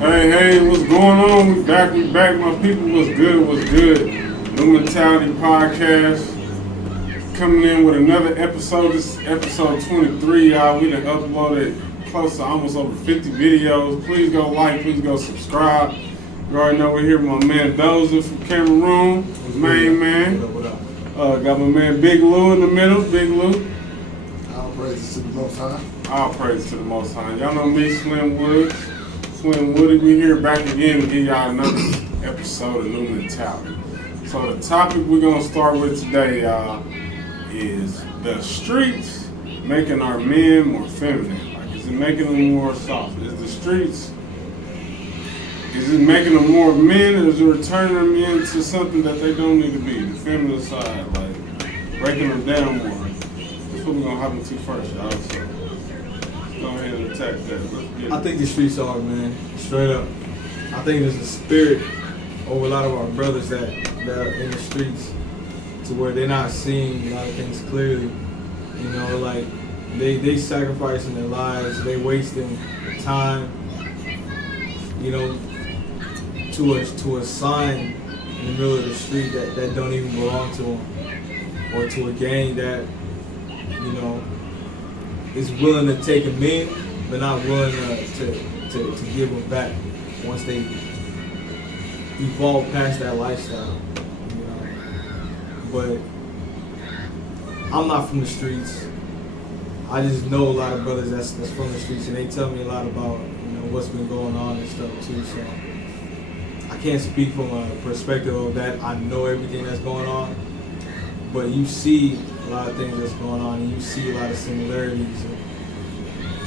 Hey, what's going on? We back, my people. What's good? New Mentality Podcast. Coming in with another episode. This is episode 23, y'all. We done uploaded close to almost over 50 videos. Please go like, please go subscribe. You already know we're here with my man Dozer from Cameroon, his main man. What up? Got my man Big Lou in the middle, Big Lou. All praises to the Most High. All praise to the Most High. Y'all know me, Slim Woods. Slim Woody, we here back again to give y'all another episode of New Mentality. So the topic we're going to start with today, y'all, is the streets making our men more feminine. Like, is it making them more soft? Is the streets, is it making them more men, or is it turning them into something that they don't need to be? The feminine side, like, breaking them down more. That's what we're going to hop into first, y'all. So go ahead and attack that. Let's get it. I think the streets are, man, straight up. I think there's a spirit over a lot of our brothers that are in the streets to where they're not seeing a lot of things clearly. You know, like they sacrificing their lives, they wasting time, you know, to a sign in the middle of the street that don't even belong to them, or to a gang that, you know, is willing to take them in, but not willing to give them back once they evolve past that lifestyle, you know. But I'm not from the streets. I just know a lot of brothers that's from the streets, and they tell me a lot about, you know, what's been going on and stuff too. So I can't speak from a perspective of that. I know everything that's going on, but you see a lot of things that's going on, and you see a lot of similarities. And,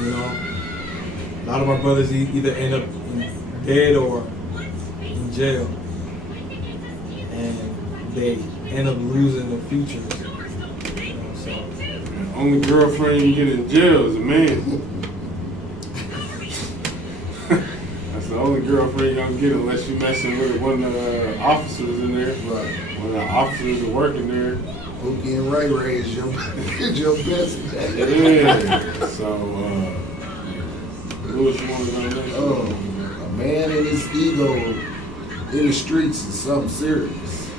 you know, a lot of our brothers either end up dead or in jail, and they end up losing the future. You know, so The only girlfriend you get in jail is a man. That's the only girlfriend you're gonna get unless you're messing with one of the officers in there. Right. One of the officers are working there. Pookie and Ray Ray is your best bet. Yeah. So, Louis, you want to go next? A man and his ego in the streets is something serious.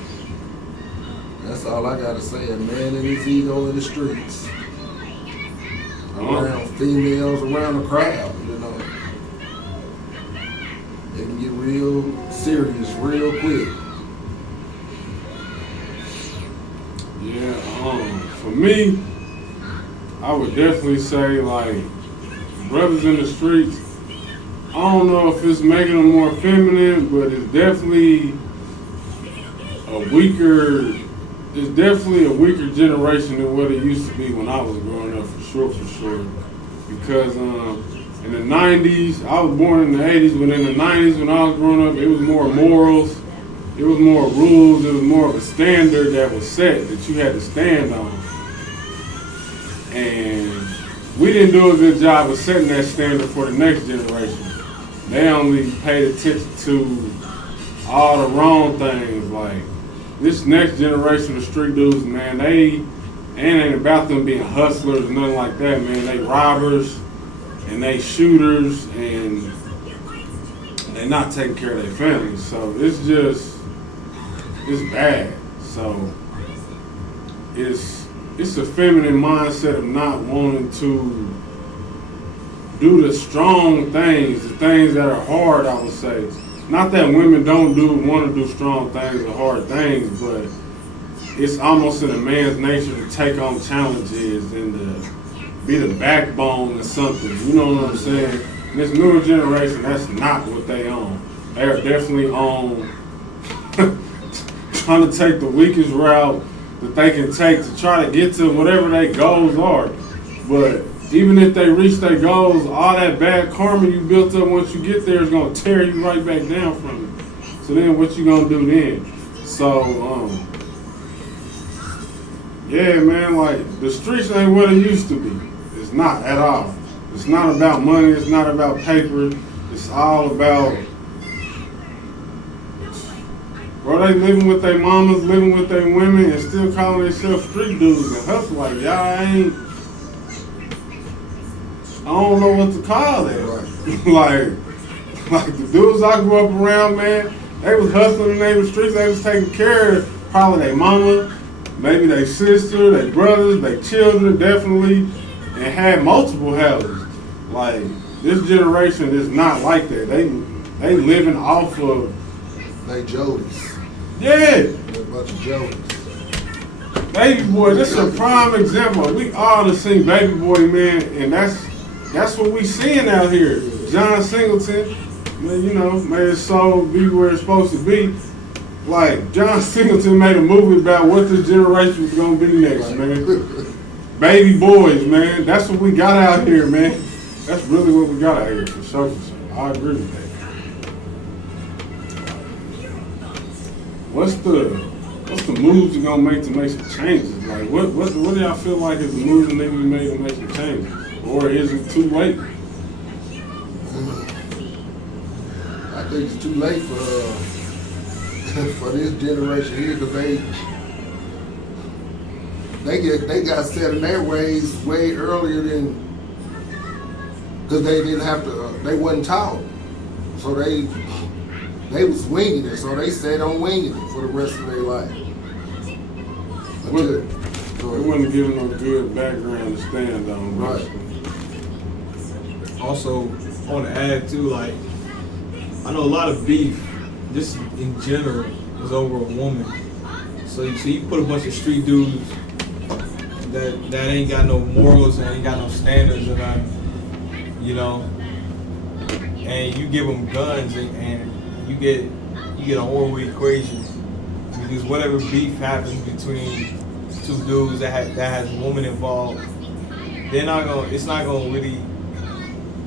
That's all I gotta say. A man and his ego in the streets. Around females, around the crowd, you know. They can get real serious real quick. Yeah, for me, I would definitely say, like, brothers in the streets, I don't know if it's making them more feminine, but it's definitely a weaker generation than what it used to be when I was growing up, for sure. Because in the 90s, I was born in the 80s, but in the 90s when I was growing up, it was more morals. It was more rules, it was more of a standard that was set that you had to stand on. And we didn't do a good job of setting that standard for the next generation. They only paid attention to all the wrong things. Like, this next generation of street dudes, man, they ain't about them being hustlers, nothing like that, man. They robbers and they shooters, and they're not taking care of their families. So it's bad. So it's a feminine mindset of not wanting to do the strong things, the things that are hard, I would say. Not that women don't want to do strong things or hard things, but it's almost in a man's nature to take on challenges and to be the backbone of something. You know what I'm saying? This newer generation, that's not what they own. They are definitely on trying to take the weakest route that they can take to try to get to whatever their goals are. But even if they reach their goals, all that bad karma you built up once you get there is going to tear you right back down from it. So then what you going to do then? So, yeah, man, like, the streets ain't what it used to be. It's not at all. It's not about money. It's not about paper. It's all about, bro, they living with their mamas, living with their women, and still calling themselves street dudes and hustle. Like, y'all ain't, I don't know what to call it. Right. Like, Like the dudes I grew up around, man, they was hustling in the streets. They was taking care of probably their mama, maybe their sister, their brothers, their children, definitely, and had multiple houses. Like this generation is not like that. They living off of They Jodies. yeah. They're a bunch of Jodies. Baby Boy, this is a prime example. We all have seen Baby Boy, man, and that's what we seeing out here. John Singleton, man, you know, may his soul be where it's supposed to be. Like, John Singleton made a movie about what this generation is going to be next, man. Baby boys, man. That's what we got out here, man. That's really what we got out here, for sure, for sure. I agree with that. What's the moves you're gonna make to make some changes? Like, what do y'all feel like is the moves that need to be made to make some changes? Or is it too late? I think it's too late for for this generation here because they got set in their ways way earlier than because they didn't have to. They wasn't taught, so they was winging it. So they set on winging it for the rest of their life. It wasn't giving no good background to stand on. Right. Also, I want to add too, like, I know a lot of beef, just in general, is over a woman. So you put a bunch of street dudes that ain't got no morals and ain't got no standards or nothing, you know, and you give them guns and you get a horrible equation because whatever beef happens between two dudes that has a woman involved, it's not gonna really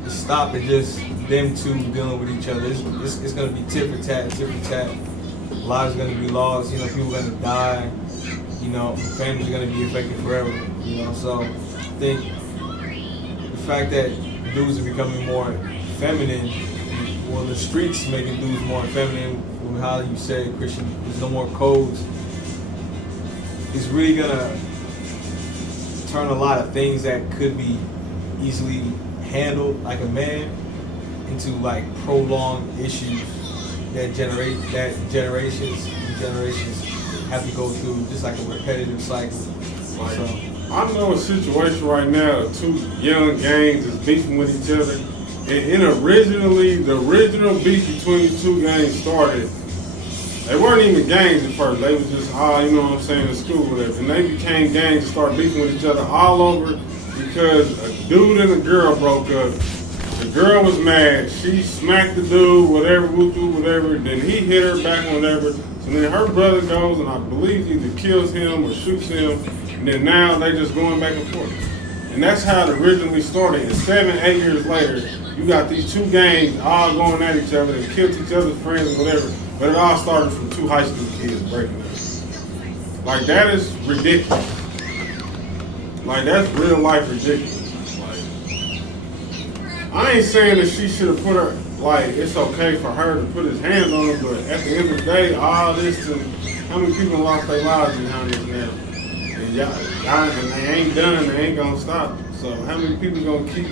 stop at just them two dealing with each other. It's gonna be tit for tat. Lives are gonna be lost. You know, people are gonna die. You know, families are gonna be affected forever. You know, so I think the fact that dudes are becoming more feminine, well, the streets making dudes more feminine. How you said, Christian, there's no more codes. It's really gonna turn a lot of things that could be easily handled like a man into like prolonged issues that generations and generations have to go through, just like a repetitive cycle. Like, So I know a situation right now of two young gangs is beefing with each other. And originally, the original beef between the two gangs started. They weren't even gangs at first. They was just, you know what I'm saying, in school or whatever. And they became gangs and started beefing with each other all over because a dude and a girl broke up. The girl was mad. She smacked the dude, whatever, whatever. Then he hit her back, whatever. So then her brother goes and I believe either kills him or shoots him. And then now they just going back and forth. And that's how it originally started. And 7-8 years later, you got these two gangs all going at each other and killed each other's friends and whatever. But it all started from two high school kids breaking up. Like, that is ridiculous. Like, that's real life ridiculous. Like, I ain't saying that she should have put her, like, it's okay for her to put his hands on her, but at the end of the day, all this, and how many people lost their lives behind this now? And and they ain't done, they ain't gonna stop. So how many people gonna keep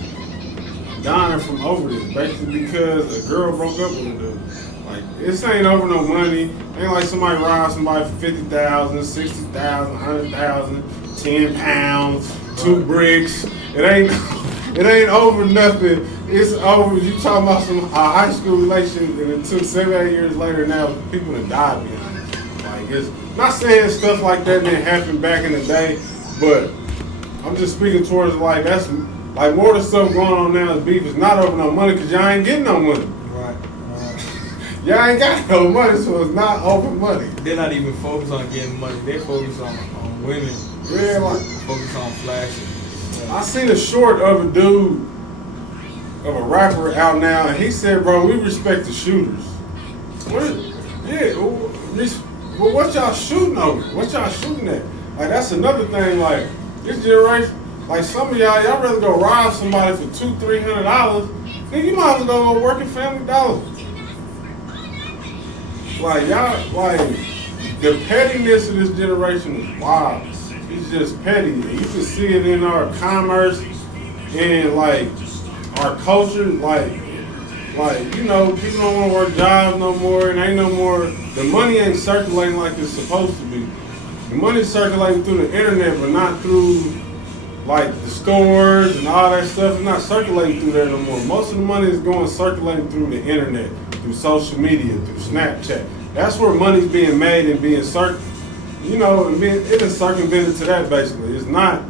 dying from over this? Basically because a girl broke up with a dude. Like, this ain't over no money. Ain't like somebody robbed somebody for 50,000, 60,000, 100,000, 10 pounds, 2 bricks. It ain't over nothing. It's over. You talking about some high school relation, and it took 7-8 years later. Now people have died behind it. Like, it's not saying stuff like that didn't happen back in the day, but I'm just speaking towards like that's like more of the stuff going on now is beef is not over no money because y'all ain't getting no money. right. Y'all ain't got no money, so it's not over money. They're not even focused on getting money. They're focused on women. Yeah, like, focused on flashing. Yeah. I seen a short of a dude, of a rapper out now, and he said, bro, we respect the shooters. Well, what y'all shooting over? What y'all shooting at? Like, that's another thing, like, this generation, like some of y'all rather go rob somebody for $200-$300, then you might as well go work at Family Dollar. Like, y'all, like, the pettiness of this generation is wild. It's just petty. And you can see it in our commerce and, like, our culture. Like, Like, you know, people don't want to work jobs no more, and ain't no more. The money ain't circulating like it's supposed to be. The money's circulating through the internet, but not through like the stores and all that stuff. It's not circulating through there no more. Most of the money is going circulating through the internet, through social media, through Snapchat. That's where money's being made and being it is circumvented to that basically. It's not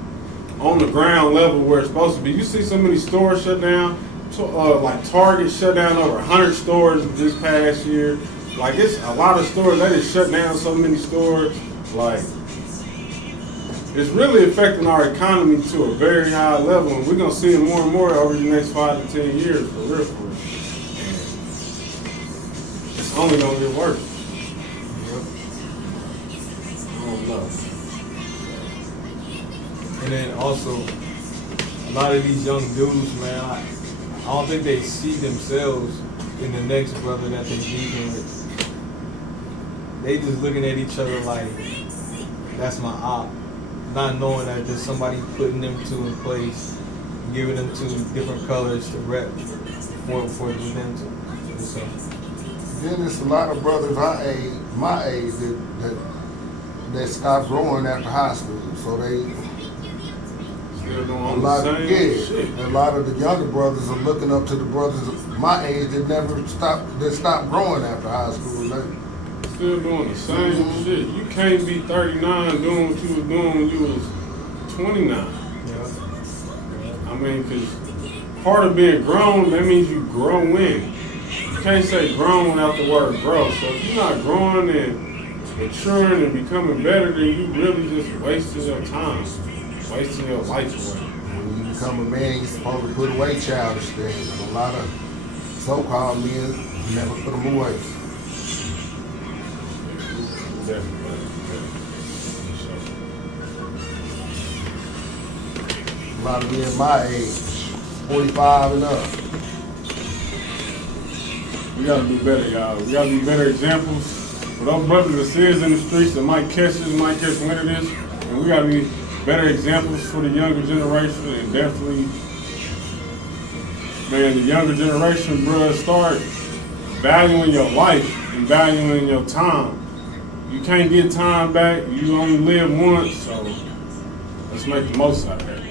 on the ground level where it's supposed to be. You see so many stores shut down. Like Target shut down over 100 stores this past year. Like it's a lot of stores. They just shut down so many stores. Like it's really affecting our economy to a very high level, and we're gonna see it more and more over the next 5 to 10 years for real. And it's only gonna get worse. I don't know. And then also, a lot of these young dudes, man, I don't think they see themselves in the next brother that they're dealing with. They just looking at each other like, that's my op. Not knowing that there's somebody putting them two in place, giving them two different colors to rep for them to. So. Then there's a lot of brothers my age that stopped growing after high school. So they still doing the same shit. A lot of the younger brothers are looking up to the brothers my age that stopped growing after high school. Still doing the same shit. You can't be 39 doing what you was doing when you was 29. Yeah. I mean, because part of being grown, that means you grow in. You can't say grown without the word grow. So if you're not growing and maturing and becoming better, then you really just wasting your time, wasting your life away. When you become a man, you're supposed to put away childish things. And a lot of so-called men never put them away. Definitely. A lot of men my age, 45 and up. We gotta do better, y'all. We gotta be better examples for those brothers that see us in the streets that might catch this, might catch wind of this. And we gotta be better examples for the younger generation, and definitely, man, the younger generation, bro, start valuing your life and valuing your time. You can't get time back. You only live once, so let's make the most out of it.